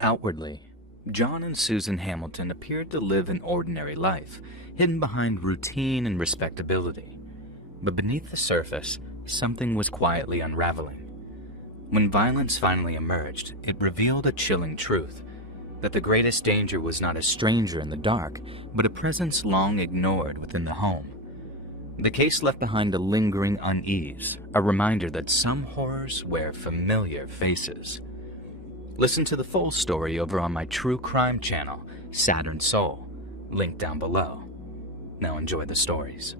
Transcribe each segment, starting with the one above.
Outwardly, John and Susan Hamilton appeared to live an ordinary life, hidden behind routine and respectability. But beneath the surface, something was quietly unraveling. When violence finally emerged, it revealed a chilling truth, that the greatest danger was not a stranger in the dark, but a presence long ignored within the home. The case left behind a lingering unease, a reminder that some horrors wear familiar faces. Listen to the full story over on my true crime channel, Saturn Soul, linked down below. Now enjoy the stories.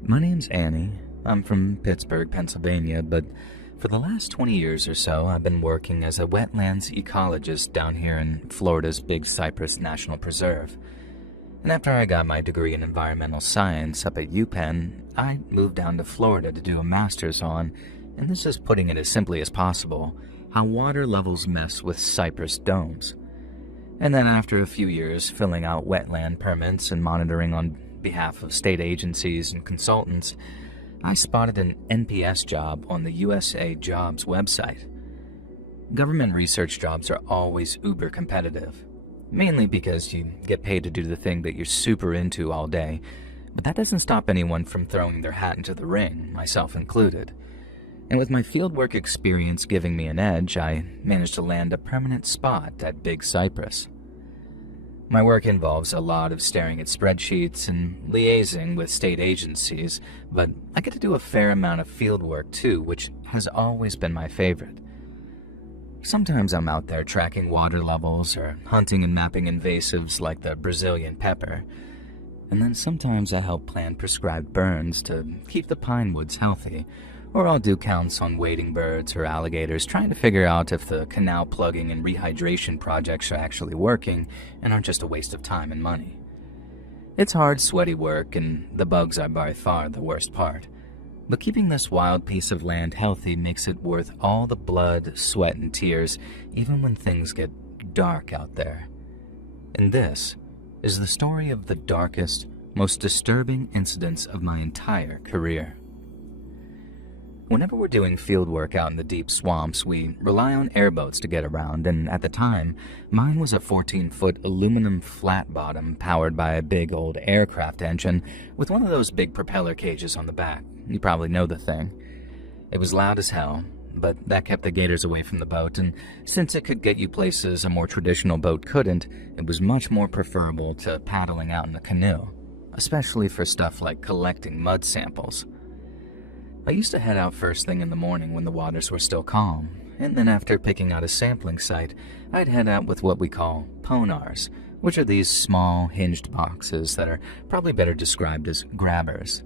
My name's Annie. I'm from Pittsburgh, Pennsylvania, but for the last 20 years or so, I've been working as a wetlands ecologist down here in Florida's Big Cypress National Preserve. And after I got my degree in environmental science up at UPenn, I moved down to Florida to do a master's on, and this is putting it as simply as possible, how water levels mess with cypress domes. And then after a few years filling out wetland permits and monitoring on behalf of state agencies and consultants, I spotted an NPS job on the USA Jobs website. Government research jobs are always uber competitive, mainly because you get paid to do the thing that you're super into all day, but that doesn't stop anyone from throwing their hat into the ring, myself included. And with my fieldwork experience giving me an edge, I managed to land a permanent spot at Big Cypress. My work involves a lot of staring at spreadsheets and liaising with state agencies, but I get to do a fair amount of field work too, which has always been my favorite. Sometimes I'm out there tracking water levels or hunting and mapping invasives like the Brazilian pepper, and then sometimes I help plan prescribed burns to keep the pine woods healthy, or I'll do counts on wading birds or alligators, trying to figure out if the canal plugging and rehydration projects are actually working and aren't just a waste of time and money. It's hard, sweaty work, and the bugs are by far the worst part. But keeping this wild piece of land healthy makes it worth all the blood, sweat, and tears, even when things get dark out there. And this is the story of the darkest, most disturbing incidents of my entire career. Whenever we're doing field work out in the deep swamps, we rely on airboats to get around, and at the time, mine was a 14-foot aluminum flat bottom powered by a big old aircraft engine with one of those big propeller cages on the back. You probably know the thing. It was loud as hell, but that kept the gators away from the boat, and since it could get you places a more traditional boat couldn't, it was much more preferable to paddling out in a canoe, especially for stuff like collecting mud samples. I used to head out first thing in the morning when the waters were still calm, and then after picking out a sampling site, I'd head out with what we call ponars, which are these small, hinged boxes that are probably better described as grabbers.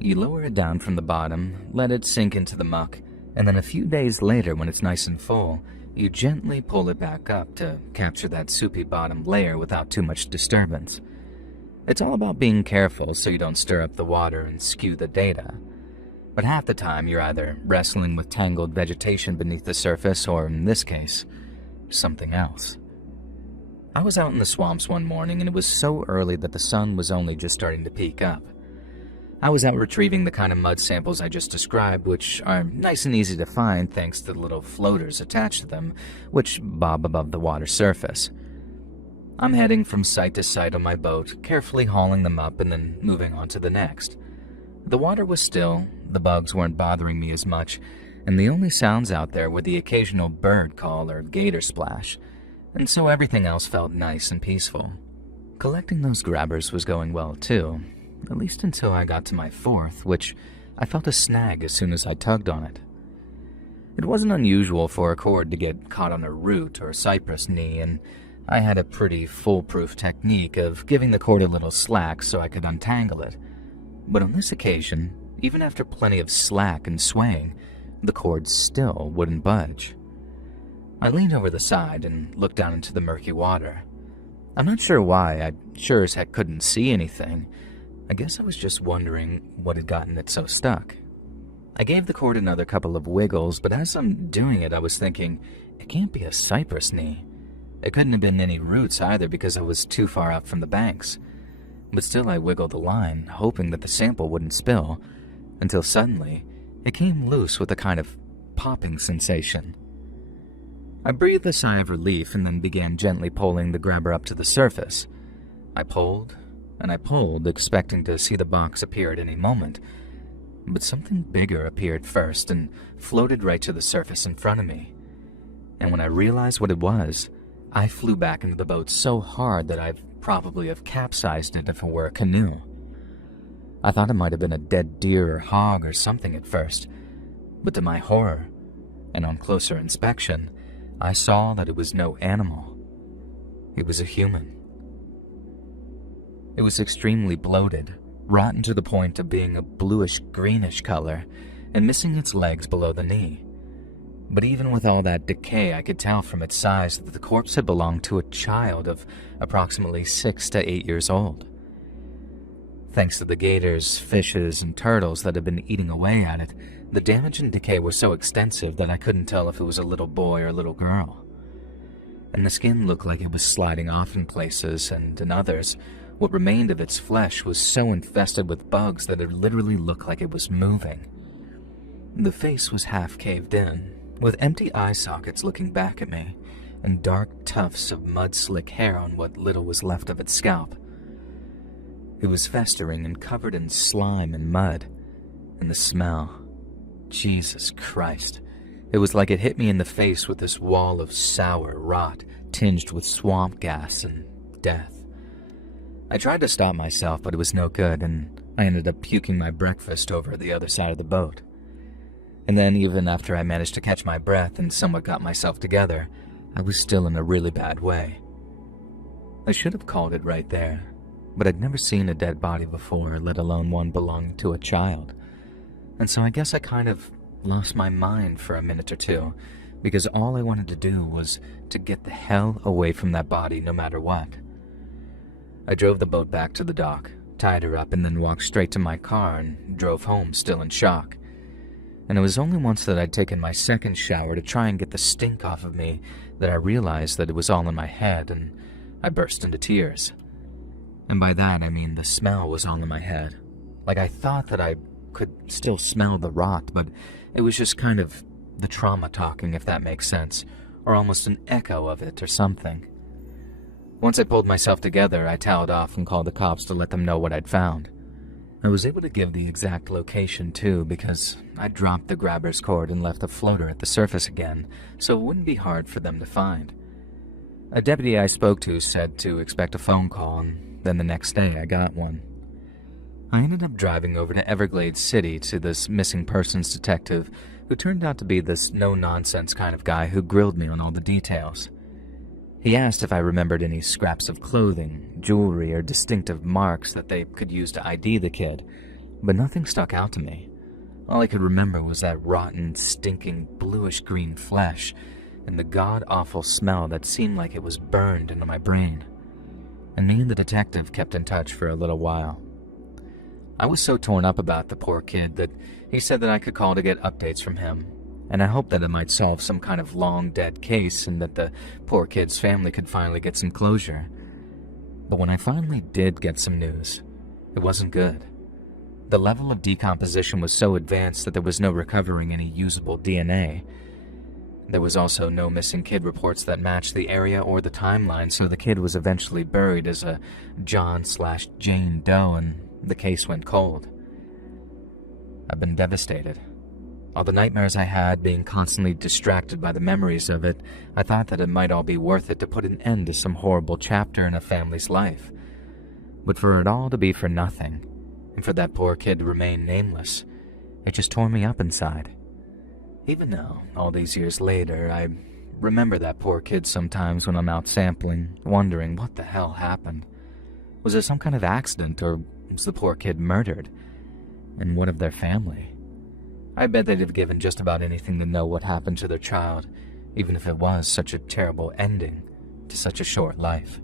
You lower it down from the bottom, let it sink into the muck, and then a few days later when it's nice and full, you gently pull it back up to capture that soupy bottom layer without too much disturbance. It's all about being careful so you don't stir up the water and skew the data. But half the time you're either wrestling with tangled vegetation beneath the surface or, in this case, something else. I was out in the swamps one morning and it was so early that the sun was only just starting to peek up. I was out retrieving the kind of mud samples I just described, which are nice and easy to find thanks to the little floaters attached to them, which bob above the water surface. I'm heading from site to site on my boat, carefully hauling them up and then moving on to the next. The water was still, the bugs weren't bothering me as much, and the only sounds out there were the occasional bird call or gator splash, and so everything else felt nice and peaceful. Collecting those grabbers was going well too, at least until I got to my fourth, which I felt a snag as soon as I tugged on it. It wasn't unusual for a cord to get caught on a root or cypress knee, and I had a pretty foolproof technique of giving the cord a little slack so I could untangle it. But on this occasion, even after plenty of slack and swaying, the cord still wouldn't budge. I leaned over the side and looked down into the murky water. I'm not sure why, I sure as heck couldn't see anything. I guess I was just wondering what had gotten it so stuck. I gave the cord another couple of wiggles, but as I'm doing it, I was thinking, it can't be a cypress knee. It couldn't have been any roots either because I was too far up from the banks. But still I wiggled the line, hoping that the sample wouldn't spill, until suddenly it came loose with a kind of popping sensation. I breathed a sigh of relief and then began gently pulling the grabber up to the surface. I pulled, and I pulled, expecting to see the box appear at any moment, but something bigger appeared first and floated right to the surface in front of me. And when I realized what it was, I flew back into the boat so hard that I'd probably have capsized it if it were a canoe. I thought it might have been a dead deer or hog or something at first, but to my horror, and on closer inspection, I saw that it was no animal. It was a human. It was extremely bloated, rotten to the point of being a bluish-greenish color, and missing its legs below the knee. But even with all that decay, I could tell from its size that the corpse had belonged to a child of approximately 6 to 8 years old. Thanks to the gators, fishes, and turtles that had been eating away at it, the damage and decay were so extensive that I couldn't tell if it was a little boy or a little girl. And the skin looked like it was sliding off in places, and in others, what remained of its flesh was so infested with bugs that it literally looked like it was moving. The face was half caved in, with empty eye sockets looking back at me, and dark tufts of mud-slick hair on what little was left of its scalp. It was festering and covered in slime and mud, and the smell, Jesus Christ, it was like it hit me in the face with this wall of sour rot tinged with swamp gas and death. I tried to stop myself, but it was no good, and I ended up puking my breakfast over the other side of the boat. And then, even after I managed to catch my breath and somewhat got myself together, I was still in a really bad way. I should have called it right there, but I'd never seen a dead body before, let alone one belonging to a child. And so I guess I kind of lost my mind for a minute or two, because all I wanted to do was to get the hell away from that body no matter what. I drove the boat back to the dock, tied her up, and then walked straight to my car and drove home still in shock. And it was only once that I'd taken my second shower to try and get the stink off of me that I realized that it was all in my head, and I burst into tears. And by that I mean the smell was all in my head. Like I thought that I could still smell the rot, but it was just kind of the trauma talking, if that makes sense, or almost an echo of it or something. Once I pulled myself together, I toweled off and called the cops to let them know what I'd found. I was able to give the exact location too, because I dropped the grabber's cord and left the floater at the surface again, so it wouldn't be hard for them to find. A deputy I spoke to said to expect a phone call, and then the next day I got one. I ended up driving over to Everglades City to this missing persons detective who turned out to be this no-nonsense kind of guy who grilled me on all the details. He asked if I remembered any scraps of clothing, jewelry, or distinctive marks that they could use to ID the kid, but nothing stuck out to me. All I could remember was that rotten, stinking, bluish-green flesh and the god-awful smell that seemed like it was burned into my brain. And me and the detective kept in touch for a little while. I was so torn up about the poor kid that he said that I could call to get updates from him, and I hoped that it might solve some kind of long-dead case and that the poor kid's family could finally get some closure. But when I finally did get some news, it wasn't good. The level of decomposition was so advanced that there was no recovering any usable DNA. There was also no missing kid reports that matched the area or the timeline, so the kid was eventually buried as a John/Jane Doe, and the case went cold. I've been devastated. All the nightmares I had, being constantly distracted by the memories of it, I thought that it might all be worth it to put an end to some horrible chapter in a family's life. But for it all to be for nothing, and for that poor kid to remain nameless, it just tore me up inside. Even now, all these years later, I remember that poor kid sometimes when I'm out sampling, wondering what the hell happened. Was it some kind of accident, or was the poor kid murdered? And what of their family? I bet they'd have given just about anything to know what happened to their child, even if it was such a terrible ending to such a short life.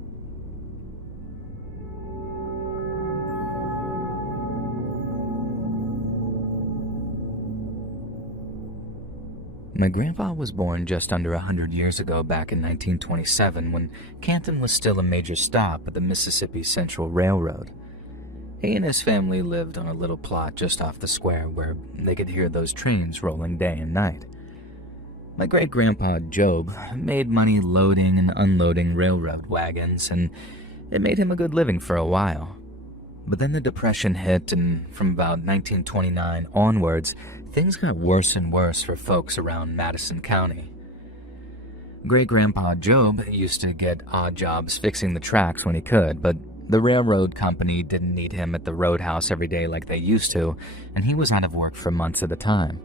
My grandpa was born just under 100 years ago back in 1927 when Canton was still a major stop at the Mississippi Central Railroad. He and his family lived on a little plot just off the square where they could hear those trains rolling day and night. My great-grandpa Job made money loading and unloading railroad wagons, and it made him a good living for a while. But then the Depression hit, and from about 1929 onwards, things got worse and worse for folks around Madison County. Great-grandpa Job used to get odd jobs fixing the tracks when he could, but the railroad company didn't need him at the roadhouse every day like they used to, and he was out of work for months at a time.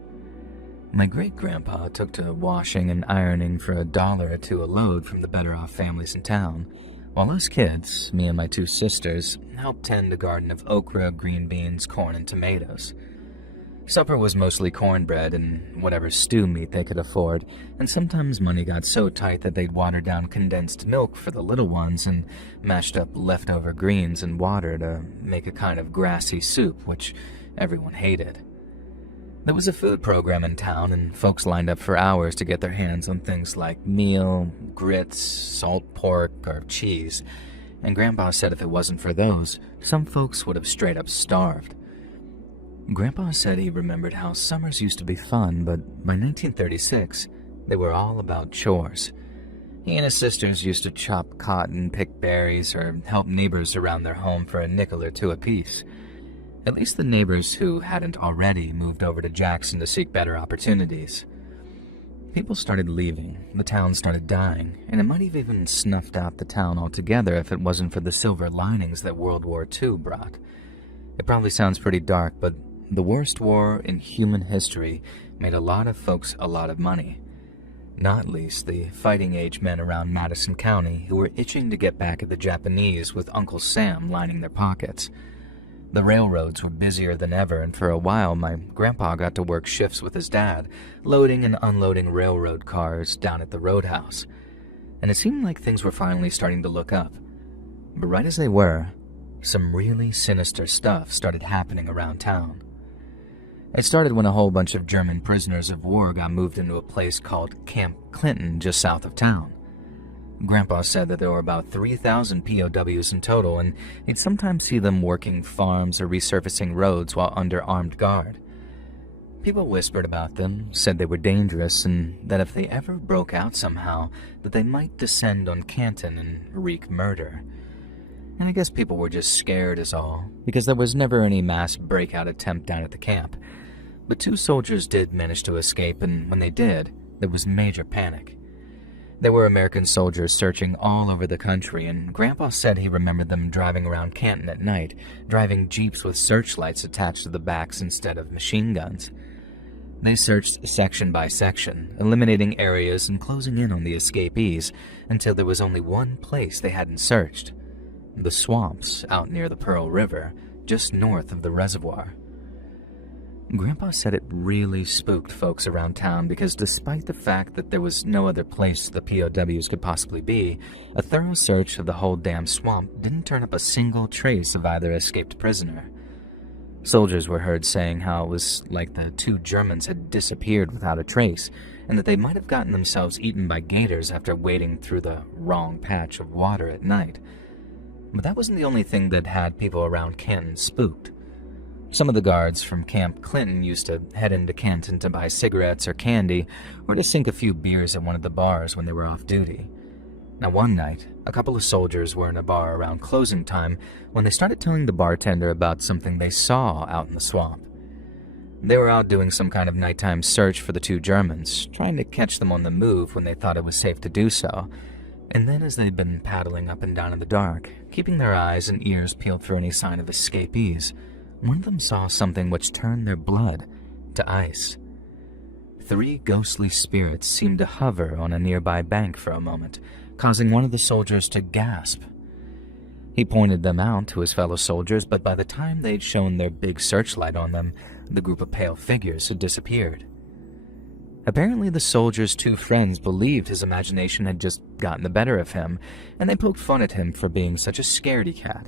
My great-grandpa took to washing and ironing for $1 or $2 a load from the better-off families in town, while us kids, me and my 2 sisters, helped tend a garden of okra, green beans, corn, and tomatoes. Supper was mostly cornbread and whatever stew meat they could afford, and sometimes money got so tight that they'd water down condensed milk for the little ones and mashed up leftover greens and water to make a kind of grassy soup, which everyone hated. There was a food program in town, and folks lined up for hours to get their hands on things like meal, grits, salt pork, or cheese, and Grandpa said if it wasn't for those, some folks would have straight up starved. Grandpa said he remembered how summers used to be fun, but by 1936, they were all about chores. He and his sisters used to chop cotton, pick berries, or help neighbors around their home for a nickel or 2 apiece. At least the neighbors who hadn't already moved over to Jackson to seek better opportunities. People started leaving, the town started dying, and it might have even snuffed out the town altogether if it wasn't for the silver linings that World War II brought. It probably sounds pretty dark, but the worst war in human history made a lot of folks a lot of money. Not least the fighting-age men around Madison County who were itching to get back at the Japanese with Uncle Sam lining their pockets. The railroads were busier than ever, and for a while my grandpa got to work shifts with his dad, loading and unloading railroad cars down at the roadhouse. And it seemed like things were finally starting to look up. But right as they were, some really sinister stuff started happening around town. It started when a whole bunch of German prisoners of war got moved into a place called Camp Clinton just south of town. Grandpa said that there were about 3,000 POWs in total, and he'd sometimes see them working farms or resurfacing roads while under armed guard. People whispered about them, said they were dangerous, and that if they ever broke out somehow, that they might descend on Canton and wreak murder. And I guess people were just scared is all, because there was never any mass breakout attempt down at the camp. But 2 soldiers did manage to escape, and when they did, there was major panic. There were American soldiers searching all over the country, and Grandpa said he remembered them driving around Canton at night, driving jeeps with searchlights attached to the backs instead of machine guns. They searched section by section, eliminating areas and closing in on the escapees until there was only one place they hadn't searched: the swamps out near the Pearl River, just north of the reservoir. Grandpa said it really spooked folks around town because despite the fact that there was no other place the POWs could possibly be, a thorough search of the whole damn swamp didn't turn up a single trace of either escaped prisoner. Soldiers were heard saying how it was like the 2 Germans had disappeared without a trace, and that they might have gotten themselves eaten by gators after wading through the wrong patch of water at night. But that wasn't the only thing that had people around Canton spooked. Some of the guards from Camp Clinton used to head into Canton to buy cigarettes or candy, or to sink a few beers at one of the bars when they were off duty. Now one night, a couple of soldiers were in a bar around closing time when they started telling the bartender about something they saw out in the swamp. They were out doing some kind of nighttime search for the 2 Germans, trying to catch them on the move when they thought it was safe to do so. And then as they'd been paddling up and down in the dark, keeping their eyes and ears peeled for any sign of escapees, one of them saw something which turned their blood to ice. 3 ghostly spirits seemed to hover on a nearby bank for a moment, causing one of the soldiers to gasp. He pointed them out to his fellow soldiers, but by the time they'd shown their big searchlight on them, the group of pale figures had disappeared. Apparently the soldier's 2 friends believed his imagination had just gotten the better of him, and they poked fun at him for being such a scaredy cat.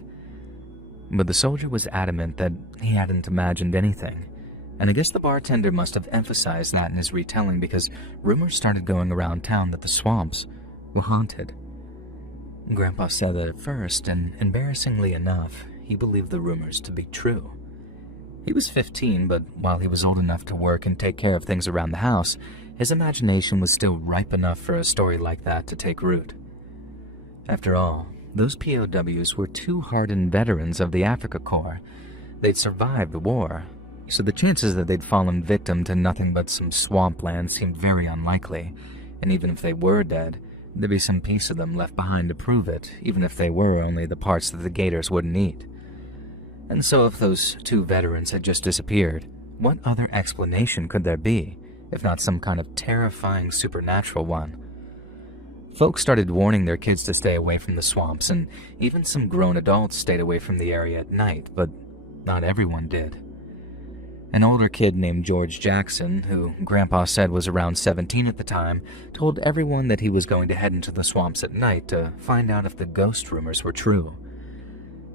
But the soldier was adamant that he hadn't imagined anything. And I guess the bartender must have emphasized that in his retelling because rumors started going around town that the swamps were haunted. Grandpa said that at first, and embarrassingly enough, he believed the rumors to be true. He was 15, but while he was old enough to work and take care of things around the house, his imagination was still ripe enough for a story like that to take root. After all, those POWs were two hardened veterans of the Africa Corps. They'd survived the war, so the chances that they'd fallen victim to nothing but some swampland seemed very unlikely, and even if they were dead, there'd be some piece of them left behind to prove it, even if they were only the parts that the gators wouldn't eat. And so if those two veterans had just disappeared, what other explanation could there be, if not some kind of terrifying supernatural one? Folks started warning their kids to stay away from the swamps, and even some grown adults stayed away from the area at night, but not everyone did. An older kid named George Jackson, who Grandpa said was around 17 at the time, told everyone that he was going to head into the swamps at night to find out if the ghost rumors were true.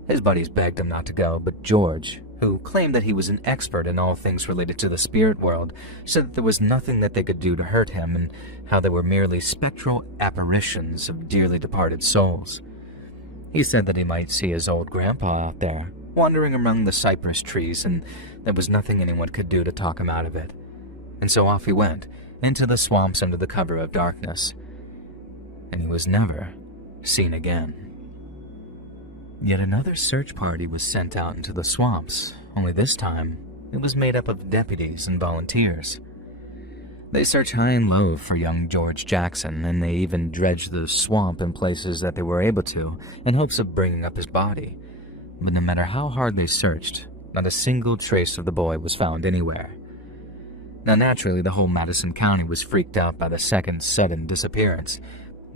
His buddies begged him not to go, but George, who claimed that he was an expert in all things related to the spirit world, said that there was nothing that they could do to hurt him and how they were merely spectral apparitions of dearly departed souls. He said that he might see his old grandpa out there, wandering among the cypress trees, and there was nothing anyone could do to talk him out of it. And so off he went, into the swamps under the cover of darkness. And he was never seen again. Yet another search party was sent out into the swamps, only this time it was made up of deputies and volunteers. They searched high and low for young George Jackson, and they even dredged the swamp in places that they were able to, in hopes of bringing up his body. But no matter how hard they searched, not a single trace of the boy was found anywhere. Now naturally, the whole Madison County was freaked out by the second sudden disappearance,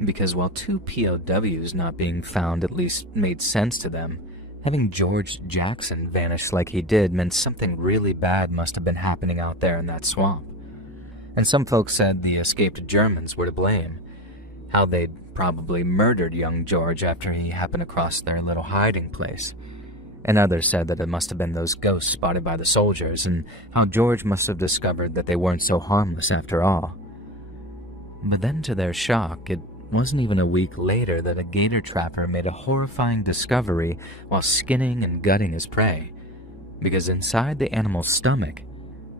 because while two POWs not being found at least made sense to them, having George Jackson vanish like he did meant something really bad must have been happening out there in that swamp. And some folks said the escaped Germans were to blame, how they'd probably murdered young George after he happened across their little hiding place. And others said that it must have been those ghosts spotted by the soldiers, and how George must have discovered that they weren't so harmless after all. But then to their shock, it wasn't even a week later that a gator trapper made a horrifying discovery while skinning and gutting his prey, because inside the animal's stomach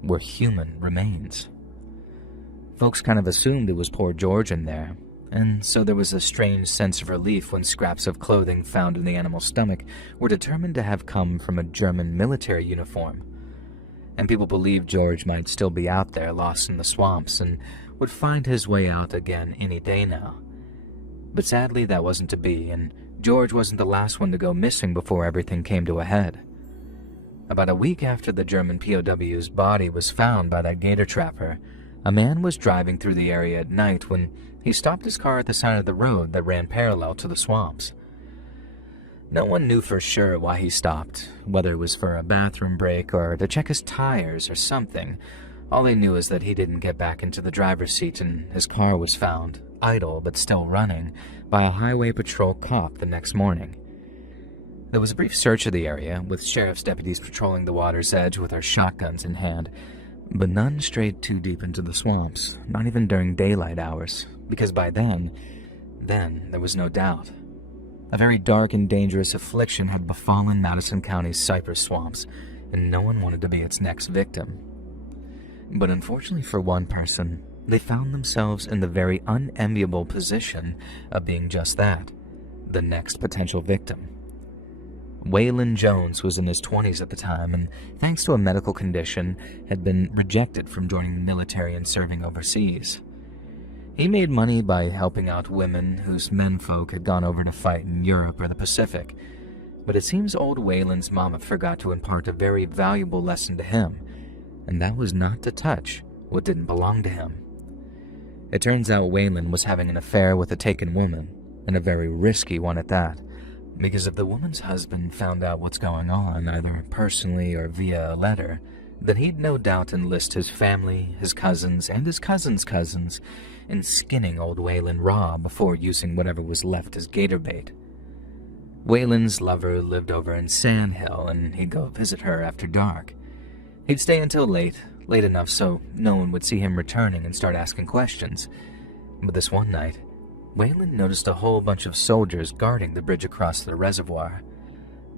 were human remains. Folks kind of assumed it was poor George in there, and so there was a strange sense of relief when scraps of clothing found in the animal's stomach were determined to have come from a German military uniform. And people believed George might still be out there lost in the swamps and would find his way out again any day now. But sadly, that wasn't to be, and George wasn't the last one to go missing before everything came to a head. About a week after the German POW's body was found by that gator trapper, a man was driving through the area at night when he stopped his car at the side of the road that ran parallel to the swamps. No one knew for sure why he stopped, whether it was for a bathroom break or to check his tires or something. All they knew is that he didn't get back into the driver's seat and his car was found, idle but still running, by a highway patrol cop the next morning. There was a brief search of the area, with sheriff's deputies patrolling the water's edge with their shotguns in hand, but none strayed too deep into the swamps, not even during daylight hours, because by then there was no doubt. A very dark and dangerous affliction had befallen Madison County's cypress swamps, and no one wanted to be its next victim. But unfortunately for one person, they found themselves in the very unenviable position of being just that, the next potential victim. Waylon Jones was in his 20s at the time, and thanks to a medical condition, had been rejected from joining the military and serving overseas. He made money by helping out women whose menfolk had gone over to fight in Europe or the Pacific, but it seems old Waylon's mama forgot to impart a very valuable lesson to him, and that was not to touch what didn't belong to him. It turns out Waylon was having an affair with a taken woman, and a very risky one at that, because if the woman's husband found out what's going on, either personally or via a letter, then he'd no doubt enlist his family, his cousins, and his cousins' cousins in skinning old Waylon raw before using whatever was left as gator bait. Waylon's lover lived over in Sand Hill, and he'd go visit her after dark. He'd stay until late enough so no one would see him returning and start asking questions. But this one night, Waylon noticed a whole bunch of soldiers guarding the bridge across the reservoir.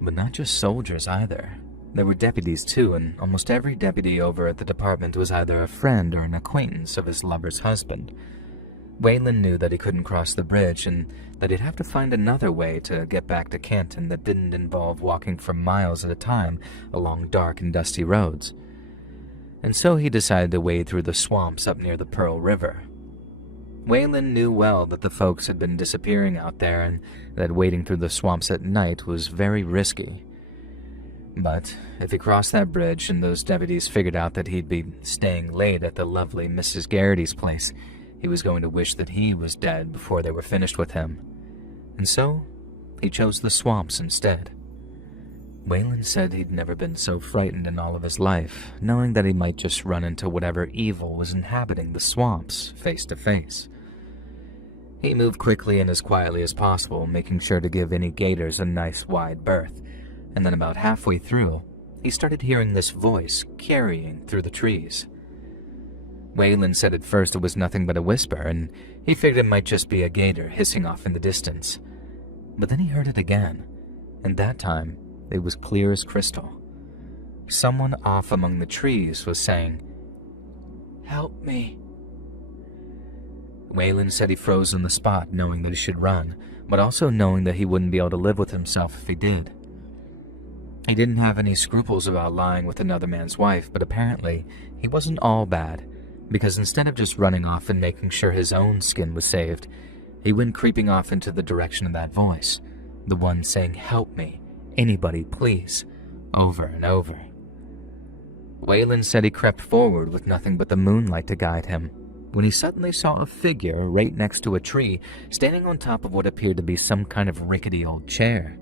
But not just soldiers either. There were deputies too, and almost every deputy over at the department was either a friend or an acquaintance of his lover's husband. Waylon knew that he couldn't cross the bridge and that he'd have to find another way to get back to Canton that didn't involve walking for miles at a time along dark and dusty roads. And so he decided to wade through the swamps up near the Pearl River. Waylon knew well that the folks had been disappearing out there and that wading through the swamps at night was very risky. But if he crossed that bridge and those deputies figured out that he'd be staying late at the lovely Mrs. Garrity's place, he was going to wish that he was dead before they were finished with him. And so, he chose the swamps instead. Waylon said he'd never been so frightened in all of his life, knowing that he might just run into whatever evil was inhabiting the swamps face to face. He moved quickly and as quietly as possible, making sure to give any gators a nice wide berth, and then about halfway through, he started hearing this voice carrying through the trees. Waylon said at first it was nothing but a whisper, and he figured it might just be a gator hissing off in the distance. But then he heard it again, and that time it was clear as crystal. Someone off among the trees was saying, "Help me." Waylon said he froze on the spot, knowing that he should run, but also knowing that he wouldn't be able to live with himself if he did. He didn't have any scruples about lying with another man's wife, but apparently he wasn't all bad, because instead of just running off and making sure his own skin was saved, he went creeping off into the direction of that voice, the one saying, "Help me, anybody, please," over and over. Waylon said he crept forward with nothing but the moonlight to guide him, when he suddenly saw a figure right next to a tree, standing on top of what appeared to be some kind of rickety old chair.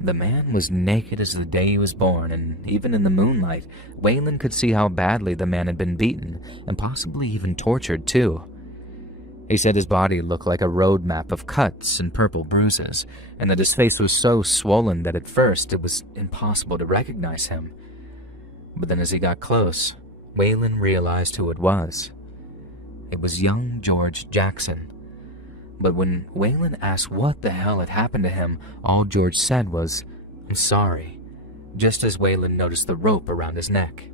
The man was naked as the day he was born, and even in the moonlight, Waylon could see how badly the man had been beaten, and possibly even tortured too. He said his body looked like a road map of cuts and purple bruises, and that his face was so swollen that at first it was impossible to recognize him. But then as he got close, Waylon realized who it was. It was young George Jackson. But when Waylon asked what the hell had happened to him, all George said was, "I'm sorry," just as Waylon noticed the rope around his neck.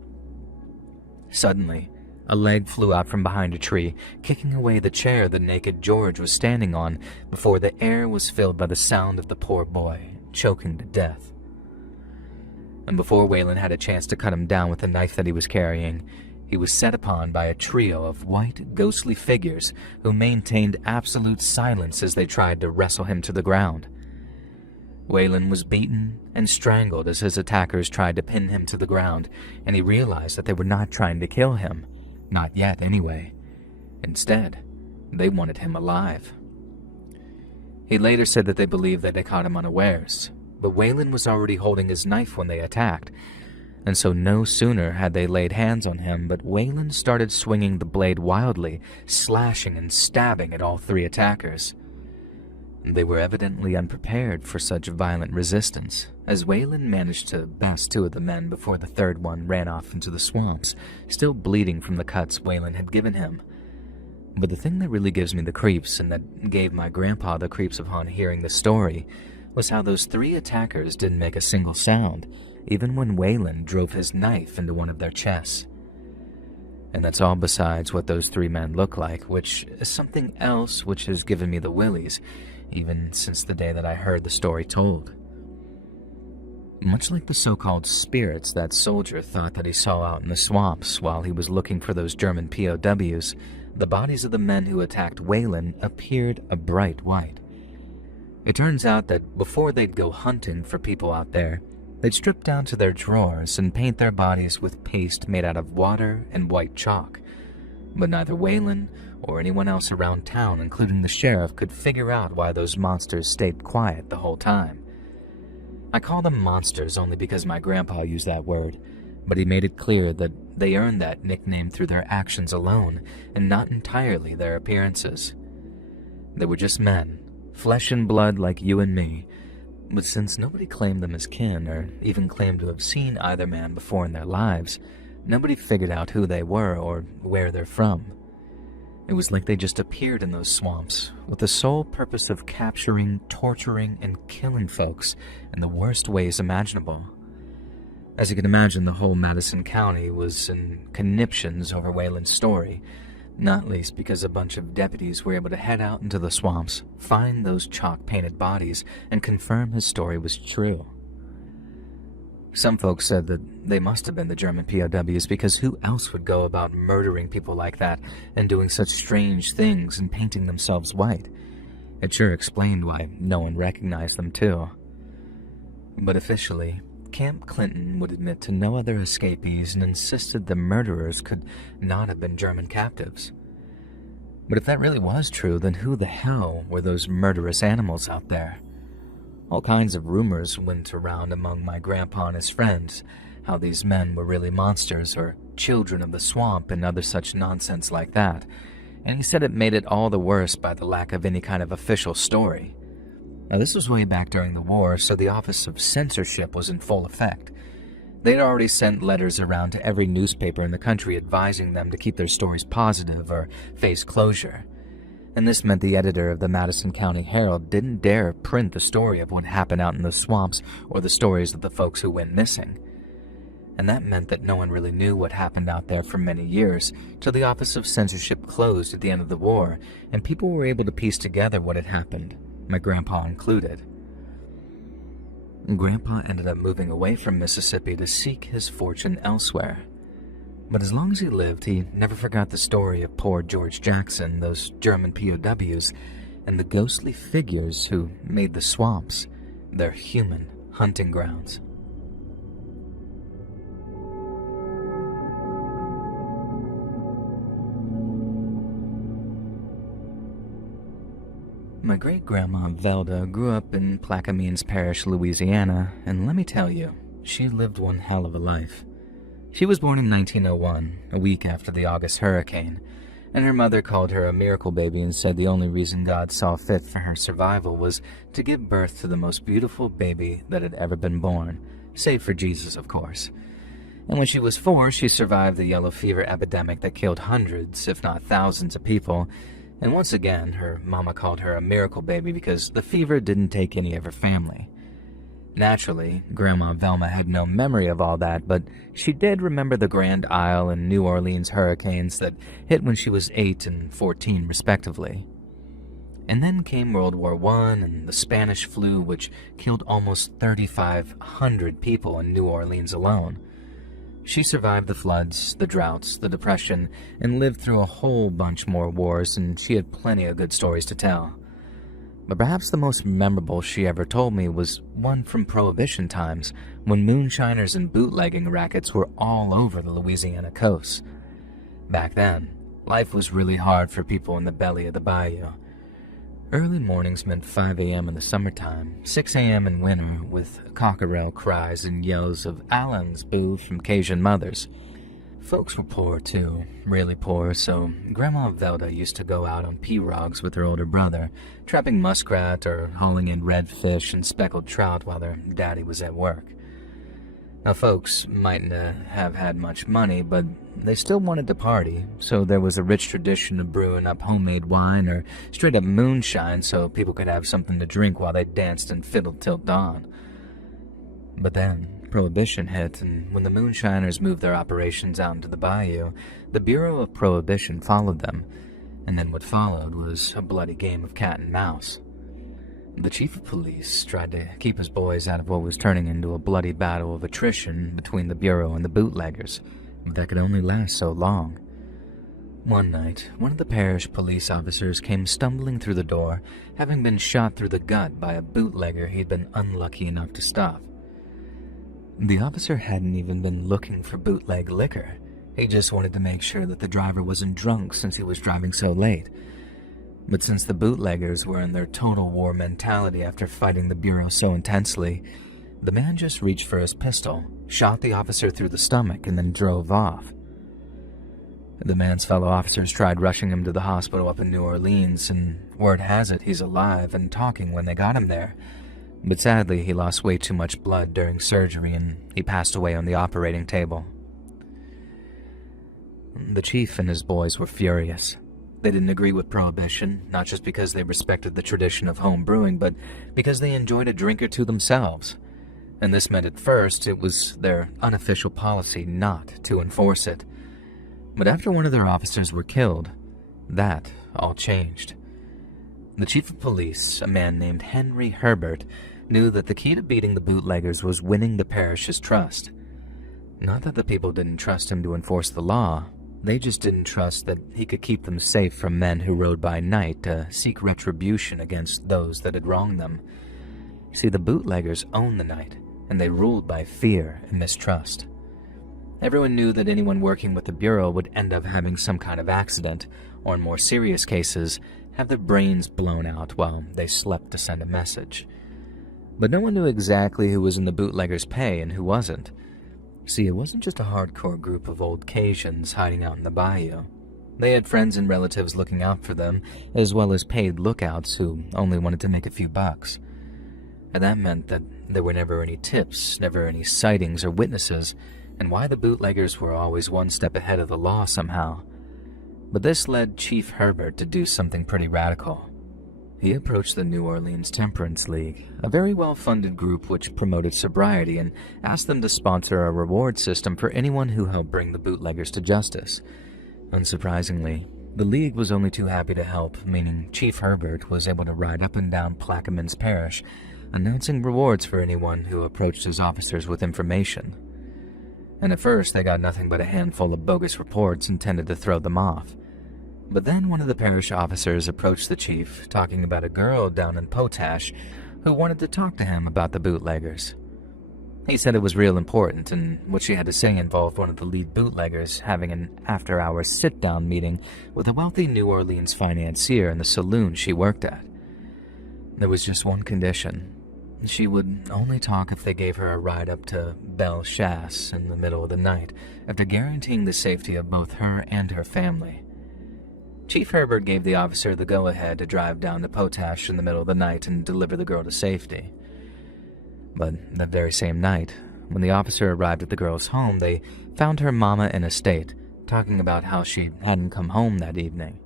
Suddenly, a leg flew out from behind a tree, kicking away the chair the naked George was standing on, before the air was filled by the sound of the poor boy choking to death. And before Waylon had a chance to cut him down with the knife that he was carrying, he was set upon by a trio of white, ghostly figures who maintained absolute silence as they tried to wrestle him to the ground. Waylon was beaten and strangled as his attackers tried to pin him to the ground, and he realized that they were not trying to kill him. Not yet, anyway. Instead, they wanted him alive. He later said that they believed that they caught him unawares, but Waylon was already holding his knife when they attacked, and so no sooner had they laid hands on him, but Waylon started swinging the blade wildly, slashing and stabbing at all three attackers. They were evidently unprepared for such violent resistance, as Waylon managed to best two of the men before the third one ran off into the swamps, still bleeding from the cuts Waylon had given him. But the thing that really gives me the creeps, and that gave my grandpa the creeps upon hearing the story, was how those three attackers didn't make a single sound, even when Waylon drove his knife into one of their chests. And that's all besides what those three men look like, which is something else which has given me the willies, even since the day that I heard the story told. Much like the so-called spirits that soldier thought that he saw out in the swamps while he was looking for those German POWs, the bodies of the men who attacked Waylon appeared a bright white. It turns out that before they'd go hunting for people out there, they'd strip down to their drawers and paint their bodies with paste made out of water and white chalk. But neither Waylon or anyone else around town, including the sheriff, could figure out why those monsters stayed quiet the whole time. I call them monsters only because my grandpa used that word, but he made it clear that they earned that nickname through their actions alone and not entirely their appearances. They were just men, flesh and blood like you and me, But since nobody claimed them as kin or even claimed to have seen either man before in their lives, nobody figured out who they were or where they're from. It was like they just appeared in those swamps with the sole purpose of capturing, torturing, and killing folks in the worst ways imaginable. As you can imagine, the whole Madison County was in conniptions over Wayland's story, not least because a bunch of deputies were able to head out into the swamps, find those chalk-painted bodies, and confirm his story was true. Some folks said that they must have been the German POWs because who else would go about murdering people like that and doing such strange things and painting themselves white? It sure explained why no one recognized them too. But officially, Camp Clinton would admit to no other escapees and insisted the murderers could not have been German captives. But if that really was true, then who the hell were those murderous animals out there? All kinds of rumors went around among my grandpa and his friends, how these men were really monsters or children of the swamp and other such nonsense like that, and he said it made it all the worse by the lack of any kind of official story. Now this was way back during the war, so the Office of Censorship was in full effect. They'd already sent letters around to every newspaper in the country advising them to keep their stories positive or face closure. And this meant the editor of the Madison County Herald didn't dare print the story of what happened out in the swamps or the stories of the folks who went missing. And that meant that no one really knew what happened out there for many years, till the Office of Censorship closed at the end of the war, and people were able to piece together what had happened, my grandpa included. Grandpa ended up moving away from Mississippi to seek his fortune elsewhere. But as long as he lived, he never forgot the story of poor George Jackson, those German POWs, and the ghostly figures who made the swamps their human hunting grounds. My great-grandma Velda grew up in Plaquemines Parish, Louisiana, and let me tell you, she lived one hell of a life. She was born in 1901, a week after the August hurricane, and her mother called her a miracle baby and said the only reason God saw fit for her survival was to give birth to the most beautiful baby that had ever been born, save for Jesus, of course. And when she was 4, she survived the yellow fever epidemic that killed hundreds, if not thousands of people, and once again, her mama called her a miracle baby because the fever didn't take any of her family. Naturally, Grandma Velma had no memory of all that, but she did remember the Grand Isle and New Orleans hurricanes that hit when she was 8 and 14, respectively. And then came World War I and the Spanish flu, which killed almost 3,500 people in New Orleans alone. She survived the floods, the droughts, the depression, and lived through a whole bunch more wars, and she had plenty of good stories to tell. But perhaps the most memorable she ever told me was one from Prohibition times, when moonshiners and bootlegging rackets were all over the Louisiana coast. Back then, life was really hard for people in the belly of the bayou. Early mornings meant 5 a.m. in the summertime, 6 a.m. in winter, with cockerel cries and yells of Allen's boo from Cajun mothers. Folks were poor too, really poor, so Grandma Velda used to go out on pirogues with her older brother, trapping muskrat or hauling in redfish and speckled trout while their daddy was at work. Now folks mightn't have had much money, but they still wanted to party, so there was a rich tradition of brewing up homemade wine or straight up moonshine so people could have something to drink while they danced and fiddled till dawn. But then Prohibition hit, and when the moonshiners moved their operations out into the bayou, the Bureau of Prohibition followed them, and then what followed was a bloody game of cat and mouse. The chief of police tried to keep his boys out of what was turning into a bloody battle of attrition between the Bureau and the bootleggers, but that could only last so long. One night, one of the parish police officers came stumbling through the door, having been shot through the gut by a bootlegger he'd been unlucky enough to stop. The officer hadn't even been looking for bootleg liquor. He just wanted to make sure that the driver wasn't drunk since he was driving so late. But since the bootleggers were in their total war mentality after fighting the Bureau so intensely, the man just reached for his pistol, shot the officer through the stomach, and then drove off. The man's fellow officers tried rushing him to the hospital up in New Orleans, and word has it he's alive and talking when they got him there. But sadly, he lost way too much blood during surgery and he passed away on the operating table. The chief and his boys were furious. They didn't agree with prohibition, not just because they respected the tradition of home brewing, but because they enjoyed a drink or two themselves. And this meant at first it was their unofficial policy not to enforce it. But after one of their officers were killed, that all changed. The chief of police, a man named Henry Herbert, knew that the key to beating the bootleggers was winning the parish's trust. Not that the people didn't trust him to enforce the law, they just didn't trust that he could keep them safe from men who rode by night to seek retribution against those that had wronged them. See, the bootleggers owned the night, and they ruled by fear and mistrust. Everyone knew that anyone working with the Bureau would end up having some kind of accident, or in more serious cases, have their brains blown out while they slept to send a message. But no one knew exactly who was in the bootleggers' pay and who wasn't. See, it wasn't just a hardcore group of old Cajuns hiding out in the bayou. They had friends and relatives looking out for them, as well as paid lookouts who only wanted to make a few bucks. And that meant that there were never any tips, never any sightings or witnesses, and why the bootleggers were always one step ahead of the law somehow. But this led Chief Herbert to do something pretty radical. He approached the New Orleans Temperance League, a very well-funded group which promoted sobriety, and asked them to sponsor a reward system for anyone who helped bring the bootleggers to justice. Unsurprisingly, the League was only too happy to help, meaning Chief Herbert was able to ride up and down Plaquemines Parish, announcing rewards for anyone who approached his officers with information. And at first, they got nothing but a handful of bogus reports intended to throw them off. But then one of the parish officers approached the chief, talking about a girl down in Potash who wanted to talk to him about the bootleggers. He said it was real important, and what she had to say involved one of the lead bootleggers having an after-hours sit-down meeting with a wealthy New Orleans financier in the saloon she worked at. There was just one condition. She would only talk if they gave her a ride up to Belle Chasse in the middle of the night, after guaranteeing the safety of both her and her family. Chief Herbert gave the officer the go-ahead to drive down to Potash in the middle of the night and deliver the girl to safety. But that very same night, when the officer arrived at the girl's home, they found her mama in a state, talking about how she hadn't come home that evening.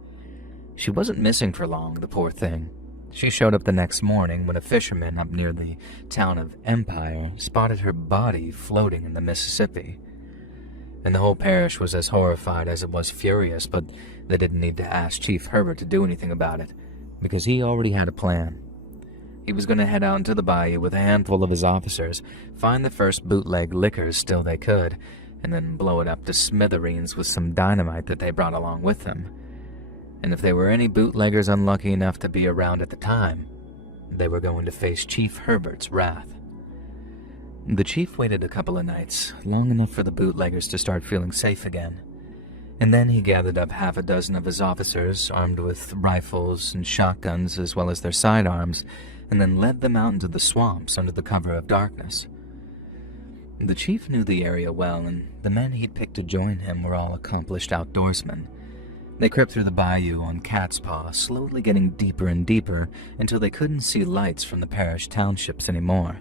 She wasn't missing for long, the poor thing. She showed up the next morning when a fisherman up near the town of Empire spotted her body floating in the Mississippi. And the whole parish was as horrified as it was furious, but they didn't need to ask Chief Herbert to do anything about it, because he already had a plan. He was going to head out into the bayou with a handful of his officers, find the first bootleg liquors still they could, and then blow it up to smithereens with some dynamite that they brought along with them. And if there were any bootleggers unlucky enough to be around at the time, they were going to face Chief Herbert's wrath. The chief waited a couple of nights, long enough for the bootleggers to start feeling safe again. And then he gathered up half a dozen of his officers, armed with rifles and shotguns as well as their sidearms, and then led them out into the swamps under the cover of darkness. The chief knew the area well, and the men he'd picked to join him were all accomplished outdoorsmen. They crept through the bayou on cat's paw, slowly getting deeper and deeper until they couldn't see lights from the parish townships anymore.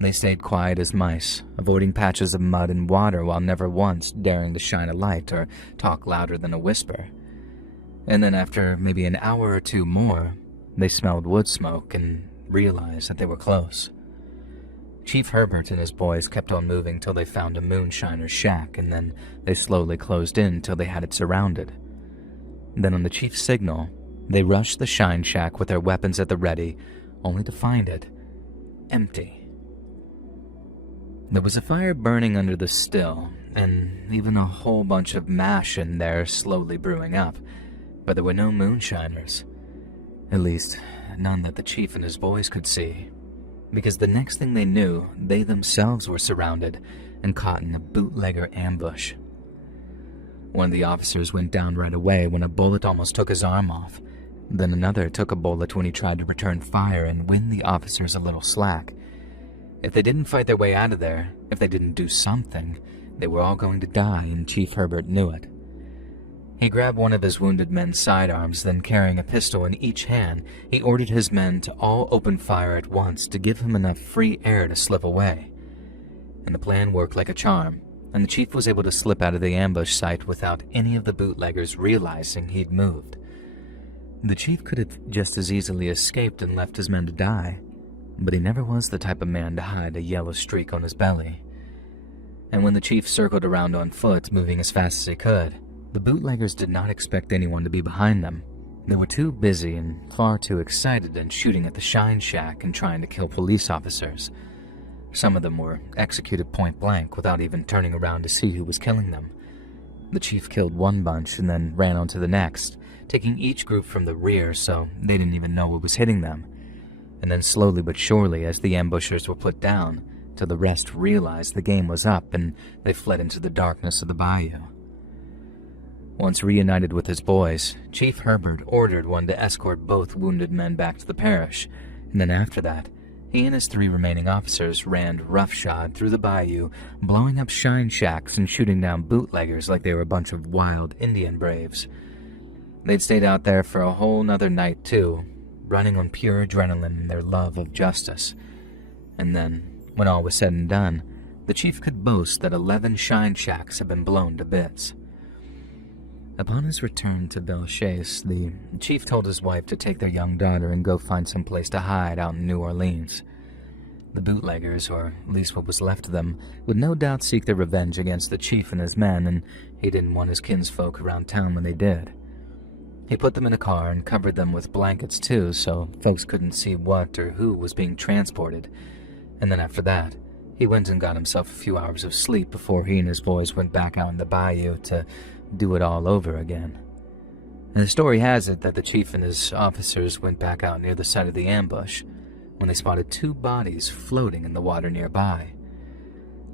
They stayed quiet as mice, avoiding patches of mud and water while never once daring to shine a light or talk louder than a whisper. And then after maybe an hour or two more, they smelled wood smoke and realized that they were close. Chief Herbert and his boys kept on moving till they found a moonshiner's shack, and then they slowly closed in till they had it surrounded. Then on the chief's signal, they rushed the shine shack with their weapons at the ready, only to find it empty. There was a fire burning under the still, and even a whole bunch of mash in there slowly brewing up, but there were no moonshiners. At least, none that the chief and his boys could see, because the next thing they knew, they themselves were surrounded and caught in a bootlegger ambush. One of the officers went down right away when a bullet almost took his arm off. Then another took a bullet when he tried to return fire and win the officers a little slack. If they didn't fight their way out of there, if they didn't do something, they were all going to die, and Chief Herbert knew it. He grabbed one of his wounded men's sidearms, then carrying a pistol in each hand, he ordered his men to all open fire at once to give him enough free air to slip away. And the plan worked like a charm, and the chief was able to slip out of the ambush site without any of the bootleggers realizing he'd moved. The chief could have just as easily escaped and left his men to die, but he never was the type of man to hide a yellow streak on his belly. And when the chief circled around on foot, moving as fast as he could, the bootleggers did not expect anyone to be behind them. They were too busy and far too excited in shooting at the Shine Shack and trying to kill police officers. Some of them were executed point blank without even turning around to see who was killing them. The chief killed one bunch and then ran on to the next, taking each group from the rear so they didn't even know what was hitting them. And then slowly but surely, as the ambushers were put down, till the rest realized the game was up and they fled into the darkness of the bayou. Once reunited with his boys, Chief Herbert ordered one to escort both wounded men back to the parish, and then after that, he and his 3 remaining officers ran roughshod through the bayou, blowing up shine shacks and shooting down bootleggers like they were a bunch of wild Indian braves. They'd stayed out there for a whole nother night too, running on pure adrenaline and their love of justice. And then, when all was said and done, the chief could boast that 11 shine shacks had been blown to bits. Upon his return to Belchase, the chief told his wife to take their young daughter and go find some place to hide out in New Orleans. The bootleggers, or at least what was left of them, would no doubt seek their revenge against the chief and his men, and he didn't want his kinsfolk around town when they did. He put them in a car and covered them with blankets too, so folks couldn't see what or who was being transported. And then after that, he went and got himself a few hours of sleep before he and his boys went back out in the bayou to do it all over again. And the story has it that the chief and his officers went back out near the site of the ambush when they spotted 2 bodies floating in the water nearby.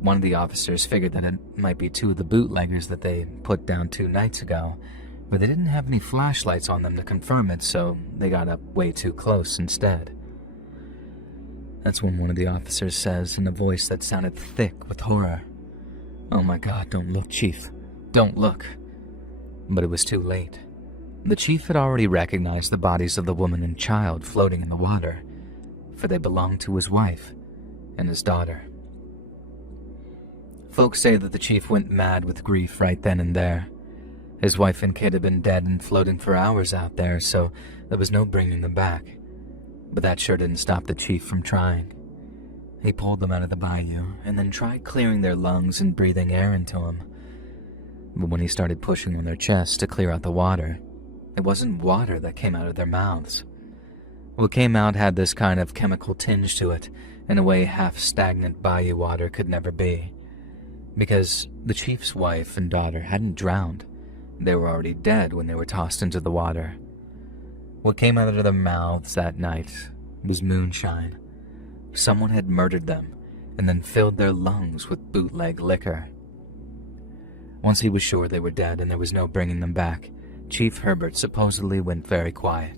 One of the officers figured that it might be 2 of the bootleggers that they put down 2 nights ago, but they didn't have any flashlights on them to confirm it, so they got up way too close instead. That's when one of the officers says in a voice that sounded thick with horror, "Oh my God, don't look, Chief. Don't look." But it was too late. The chief had already recognized the bodies of the woman and child floating in the water, for they belonged to his wife and his daughter. Folks say that the chief went mad with grief right then and there. His wife and kid had been dead and floating for hours out there, so there was no bringing them back. But that sure didn't stop the chief from trying. He pulled them out of the bayou and then tried clearing their lungs and breathing air into them. But when he started pushing on their chests to clear out the water, it wasn't water that came out of their mouths. What came out had this kind of chemical tinge to it, in a way half-stagnant bayou water could never be. Because the chief's wife and daughter hadn't drowned. They were already dead when they were tossed into the water. What came out of their mouths that night was moonshine. Someone had murdered them and then filled their lungs with bootleg liquor. Once he was sure they were dead and there was no bringing them back, Chief Herbert supposedly went very quiet.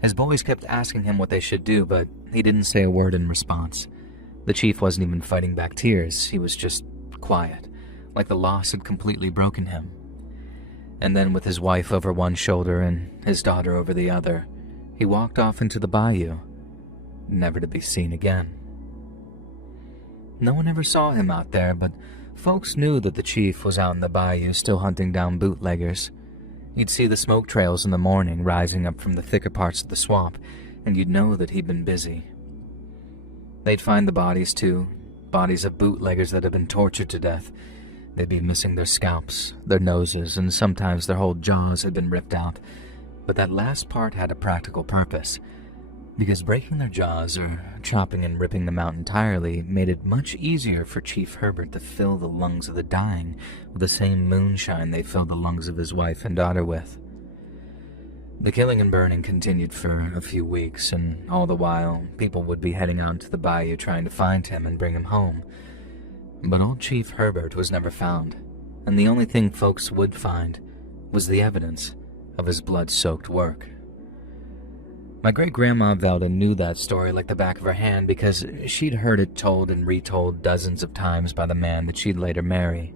His boys kept asking him what they should do, but he didn't say a word in response. The chief wasn't even fighting back tears, he was just quiet, like the loss had completely broken him. And then with his wife over one shoulder and his daughter over the other, he walked off into the bayou, never to be seen again. No one ever saw him out there, but folks knew that the chief was out in the bayou still hunting down bootleggers. You'd see the smoke trails in the morning rising up from the thicker parts of the swamp, and you'd know that he'd been busy. They'd find the bodies too, bodies of bootleggers that had been tortured to death. They'd be missing their scalps, their noses, and sometimes their whole jaws had been ripped out. But that last part had a practical purpose, because breaking their jaws or chopping and ripping them out entirely made it much easier for Chief Herbert to fill the lungs of the dying with the same moonshine they filled the lungs of his wife and daughter with. The killing and burning continued for a few weeks, and all the while, people would be heading out into the bayou trying to find him and bring him home. But old Chief Herbert was never found, and the only thing folks would find was the evidence of his blood-soaked work. My great-grandma Velda knew that story like the back of her hand because she'd heard it told and retold dozens of times by the man that she'd later marry.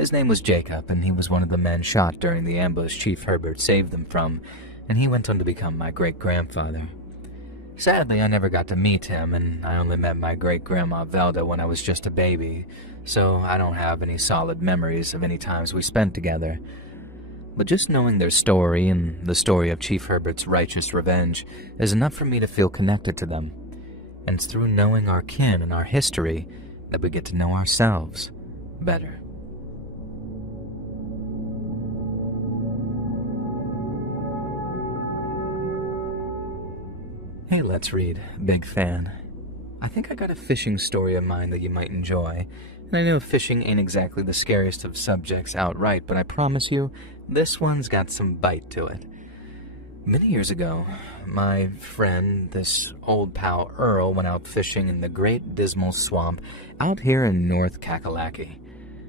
His name was Jacob, and he was one of the men shot during the ambush Chief Herbert saved them from, and he went on to become my great-grandfather. Sadly, I never got to meet him, and I only met my great-grandma Velda when I was just a baby, so I don't have any solid memories of any times we spent together. But just knowing their story and the story of Chief Herbert's righteous revenge is enough for me to feel connected to them. And it's through knowing our kin and our history that we get to know ourselves better. Hey, let's read. Big fan. I think I got a fishing story of mine that you might enjoy. And I know fishing ain't exactly the scariest of subjects outright, but I promise you, this one's got some bite to it. Many years ago, my friend, this old pal Earl, went out fishing in the Great Dismal Swamp out here in North Kakalaki.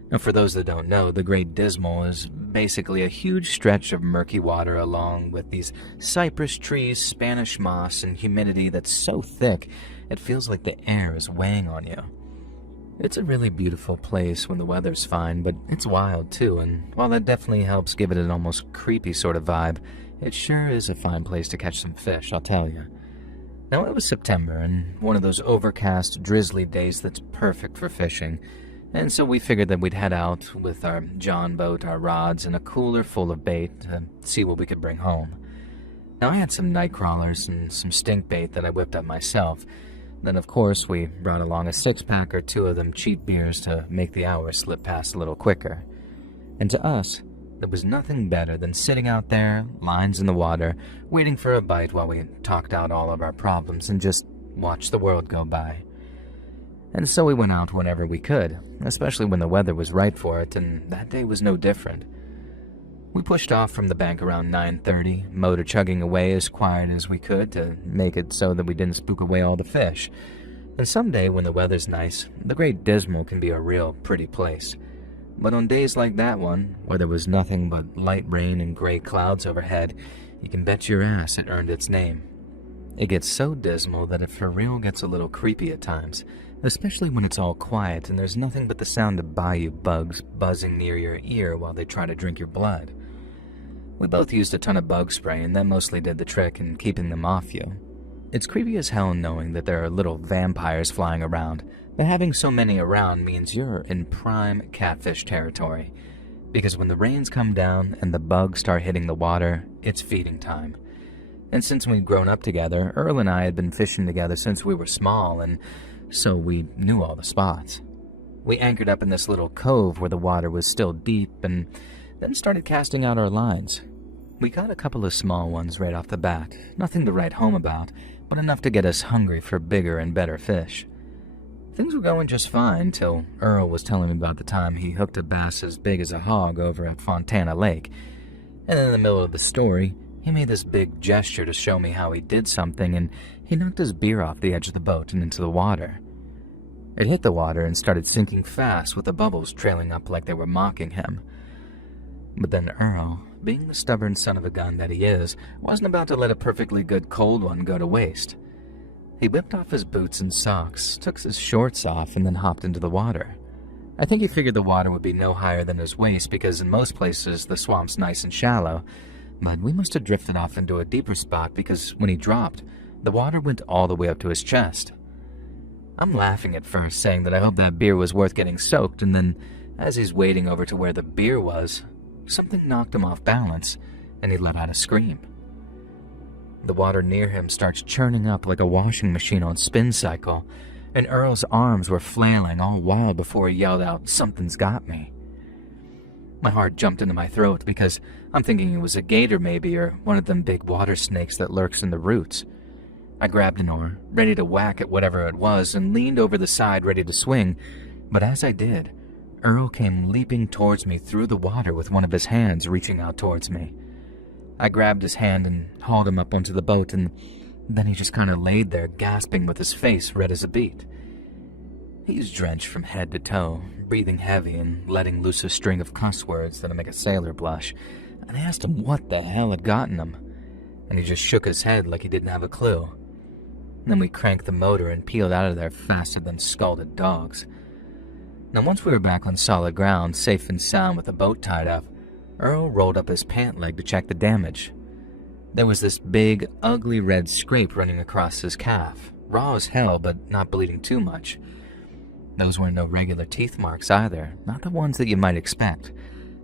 Now, for those that don't know, the Great Dismal is basically a huge stretch of murky water along with these cypress trees, Spanish moss, and humidity that's so thick it feels like the air is weighing on you. It's a really beautiful place when the weather's fine, but it's wild too, and while that definitely helps give it an almost creepy sort of vibe, it sure is a fine place to catch some fish, I'll tell you. Now, it was September, and one of those overcast, drizzly days that's perfect for fishing, and so we figured that we'd head out with our John boat, our rods, and a cooler full of bait to see what we could bring home. Now, I had some night crawlers and some stink bait that I whipped up myself. Then, of course, we brought along a six-pack or two of them cheap beers to make the hours slip past a little quicker. And to us, there was nothing better than sitting out there, lines in the water, waiting for a bite while we talked out all of our problems and just watched the world go by. And so we went out whenever we could, especially when the weather was right for it, and that day was no different. We pushed off from the bank around 9:30, motor chugging away as quiet as we could to make it so that we didn't spook away all the fish. And someday, when the weather's nice, the Great Dismal can be a real pretty place. But on days like that one, where there was nothing but light rain and gray clouds overhead, you can bet your ass it earned its name. It gets so dismal that it for real gets a little creepy at times, especially when it's all quiet and there's nothing but the sound of bayou bugs buzzing near your ear while they try to drink your blood. We both used a ton of bug spray, and that mostly did the trick in keeping them off you. It's creepy as hell knowing that there are little vampires flying around, but having so many around means you're in prime catfish territory. Because when the rains come down and the bugs start hitting the water, it's feeding time. And since we'd grown up together, Earl and I had been fishing together since we were small, and so we knew all the spots. We anchored up in this little cove where the water was still deep, and then started casting out our lines. We got a couple of small ones right off the bat, nothing to write home about, but enough to get us hungry for bigger and better fish. Things were going just fine till Earl was telling me about the time he hooked a bass as big as a hog over at Fontana Lake. And in the middle of the story, he made this big gesture to show me how he did something, and he knocked his beer off the edge of the boat and into the water. It hit the water and started sinking fast with the bubbles trailing up like they were mocking him. But then Earl, being the stubborn son of a gun that he is, wasn't about to let a perfectly good cold one go to waste. He whipped off his boots and socks, took his shorts off, and then hopped into the water. I think he figured the water would be no higher than his waist because in most places the swamp's nice and shallow, but we must have drifted off into a deeper spot because when he dropped, the water went all the way up to his chest. I'm laughing at first, saying that I hope that beer was worth getting soaked, and then, as he's wading over to where the beer was, something knocked him off balance, and he let out a scream. The water near him starts churning up like a washing machine on spin cycle, and Earl's arms were flailing all wild before he yelled out, "Something's got me." My heart jumped into my throat because I'm thinking it was a gator maybe, or one of them big water snakes that lurks in the roots. I grabbed an oar, ready to whack at whatever it was, and leaned over the side ready to swing, but as I did, Earl came leaping towards me through the water with one of his hands reaching out towards me. I grabbed his hand and hauled him up onto the boat, and then he just kind of laid there gasping with his face red as a beet. He's drenched from head to toe, breathing heavy and letting loose a string of cuss words that'll make a sailor blush, and I asked him what the hell had gotten him, and he just shook his head like he didn't have a clue. Then we cranked the motor and peeled out of there faster than scalded dogs. Now, once we were back on solid ground, safe and sound with the boat tied up, Earl rolled up his pant leg to check the damage. There was this big, ugly red scrape running across his calf, raw as hell but not bleeding too much. Those were no regular teeth marks either, not the ones that you might expect.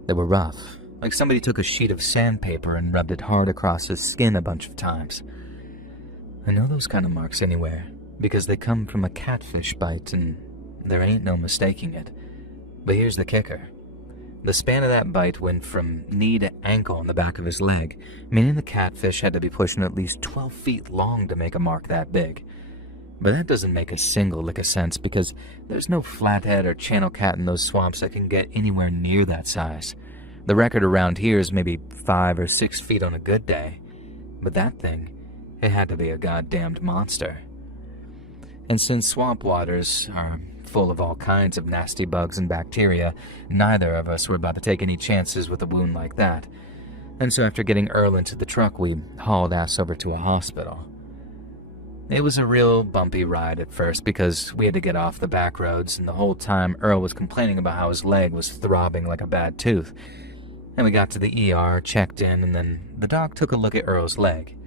They were rough, like somebody took a sheet of sandpaper and rubbed it hard across his skin a bunch of times. I know those kind of marks anywhere, because they come from a catfish bite and there ain't no mistaking it. But here's the kicker. The span of that bite went from knee to ankle on the back of his leg, meaning the catfish had to be pushing at least 12 feet long to make a mark that big. But that doesn't make a single lick of sense because there's no flathead or channel cat in those swamps that can get anywhere near that size. The record around here is maybe 5 or 6 feet on a good day. But that thing, it had to be a goddamned monster. And since swamp waters are full of all kinds of nasty bugs and bacteria, neither of us were about to take any chances with a wound like that. And so after getting Earl into the truck, we hauled ass over to a hospital. It was a real bumpy ride at first because we had to get off the back roads, and the whole time Earl was complaining about how his leg was throbbing like a bad tooth. And we got to the ER, checked in, and then the doc took a look at Earl's leg.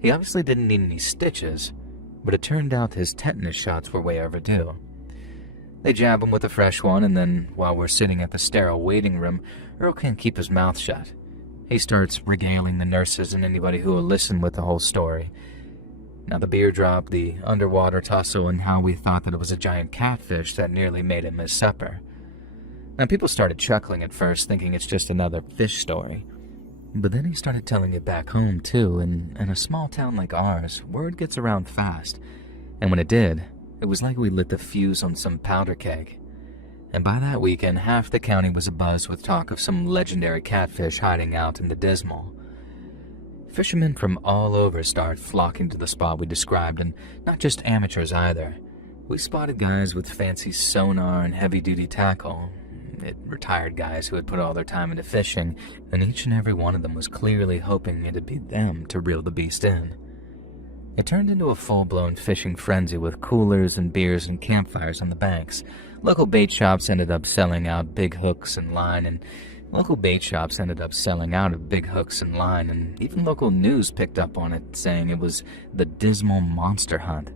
He obviously didn't need any stitches, but it turned out his tetanus shots were way overdue. They jab him with a fresh one, and then while we're sitting at the sterile waiting room, Earl can't keep his mouth shut. He starts regaling the nurses and anybody who will listen with the whole story. Now the beer drop, the underwater tussle, and how we thought that it was a giant catfish that nearly made him his supper. Now people started chuckling at first, thinking it's just another fish story. But then he started telling it back home too, and in a small town like ours, word gets around fast. And when it did, it was like we lit the fuse on some powder keg. And by that weekend, half the county was abuzz with talk of some legendary catfish hiding out in the Dismal. Fishermen from all over started flocking to the spot we described, and not just amateurs either. We spotted guys with fancy sonar and heavy-duty tackle, retired guys who had put all their time into fishing, and each and every one of them was clearly hoping it'd be them to reel the beast in. It turned into a full-blown fishing frenzy with coolers and beers and campfires on the banks. Local bait shops ended up selling out big hooks and line, and even local news picked up on it, saying it was the Dismal Monster Hunt.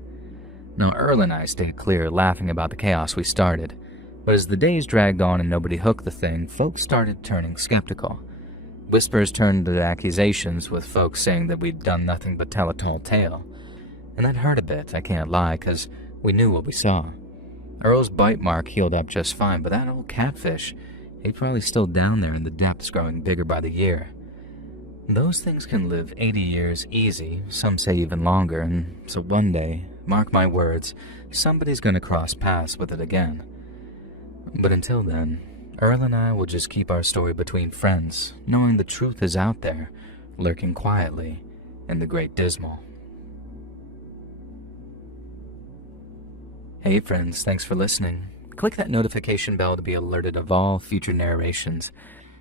Now, Earl and I stayed clear, laughing about the chaos we started. But as the days dragged on and nobody hooked the thing, folks started turning skeptical. Whispers turned to accusations, with folks saying that we'd done nothing but tell a tall tale. And that hurt a bit, I can't lie, because we knew what we saw. Earl's bite mark healed up just fine, but that old catfish, he's probably still down there in the depths, growing bigger by the year. Those things can live 80 years easy, some say even longer, and so one day, mark my words, somebody's gonna cross paths with it again. But until then, Earl and I will just keep our story between friends, knowing the truth is out there, lurking quietly in the Great Dismal. Hey friends, thanks for listening. Click that notification bell to be alerted of all future narrations.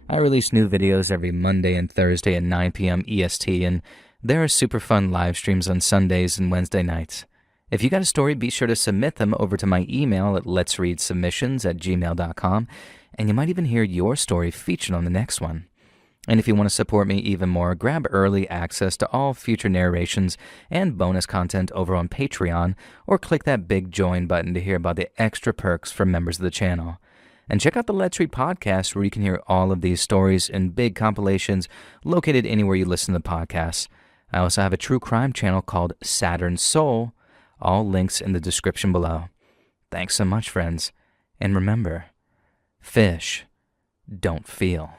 I release new videos every Monday and Thursday at 9 p.m. EST, and there are super fun live streams on Sundays and Wednesday nights. If you got a story, be sure to submit them over to my email at letsreadsubmissions@gmail.com, and you might even hear your story featured on the next one. And if you want to support me even more, grab early access to all future narrations and bonus content over on Patreon, or click that big join button to hear about the extra perks for members of the channel. And check out the Let's Read podcast, where you can hear all of these stories in big compilations located anywhere you listen to podcasts. I also have a true crime channel called Saturn Soul, all links in the description below. Thanks so much, friends. And remember, fish don't feel.